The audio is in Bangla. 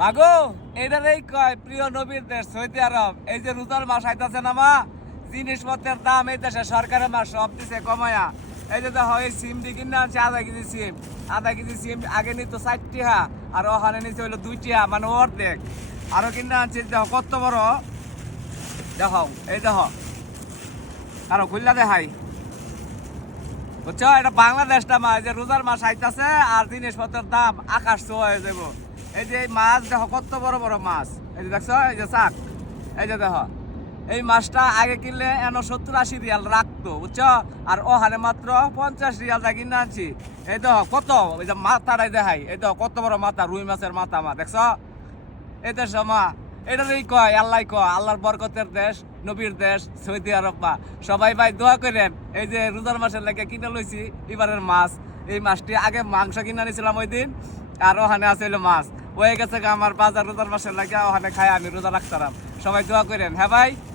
মাগো এটারই কয় প্রিয় নবীর দেশ সৌদি আরব। এই যে রোজার মাস আইতাছে না মা, জিনিসপত্রের দাম এই দেশে সরকারের মাস সব দিছে কমায়া। এই যে দেখো এই সিম দি কিনে আনছে আধা কেজি সিম আগে নিত 4 টিহা আর ওখানে নিচে হইলো 2 টিহা, মানে অর্ধেক। আরো কিনে আনছে দেখো কত বড়, দেখো এই দেখো আরো খুললা দেখাই, বুঝছো? এটা বাংলাদেশটা মা, এই যে রোজার মাস আইতাছে আর জিনিসপত্রের দাম আকাশ ছোঁয়া হয়ে যাবো। এই যে এই মাছ দেখো কত বড় বড় মাছ, এই যে দেখছো এই যে শাক, এই যে দেখো এই মাছটা আগে কিনলে 70-80 রিয়াল রাখতো, বুঝছো? আর ওখানে মাত্র 50 রিয়াল দা কিনে আনছি। এই দেখো কত, এই যে মাথাটাই দেখাই, এই দেখো কত বড় মাথা, রুই মাছের মাথা মা, দেখছো? এই দেশ মা, এটারই কয় আল্লাহ, কয় আল্লাহর বরকতের দেশ, নবীর দেশ সৌদি আরব মা। সবাই ভাই দোয়া করেন। এই যে রোজার মাসের লেগে কিনে লইছি এবারের মাছ, এই মাছটি আগে মাংস কিনে আনিছিলাম ওই দিন, আর ওখানে আছে হলো মাছ হয়ে গেছে আমার বাজার রোজার মাসের লাগে, ওখানে খাই আমি রোজা রাখতাম। সবাই দোয়া করেন, হ্যাঁ ভাই।